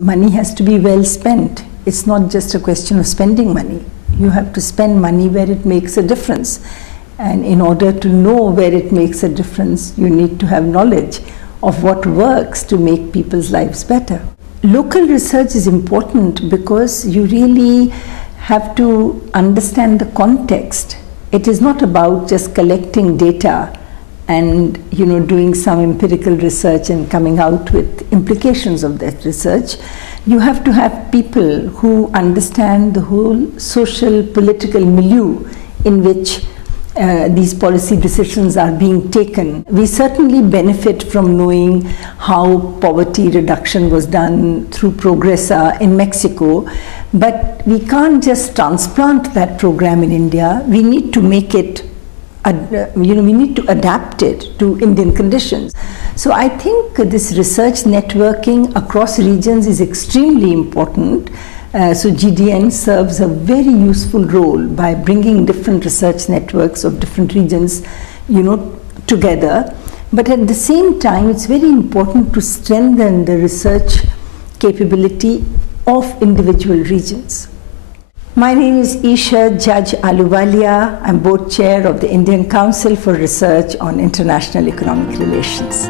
Money has to be well spent. It's not just a question of spending money. You have to spend money where it makes a difference. And in order to know where it makes a difference, you need to have knowledge of what works to make people's lives better. Local research is important because you really have to understand the context. It is not about just collecting data and doing some empirical research and coming out with implications of that research. You have to have people who understand the whole social, political milieu in which these policy decisions are being taken. We certainly benefit from knowing how poverty reduction was done through Progresa in Mexico, but we can't just transplant that program in India. We need to make it we need to adapt it to Indian conditions. So I think this research networking across regions is extremely important. So GDN serves a very useful role by bringing different research networks of different regions, together. But at the same time, it's very important to strengthen the research capability of individual regions. My name is Isha Judge Ahluwalia. I'm board chair of the Indian Council for Research on International Economic Relations.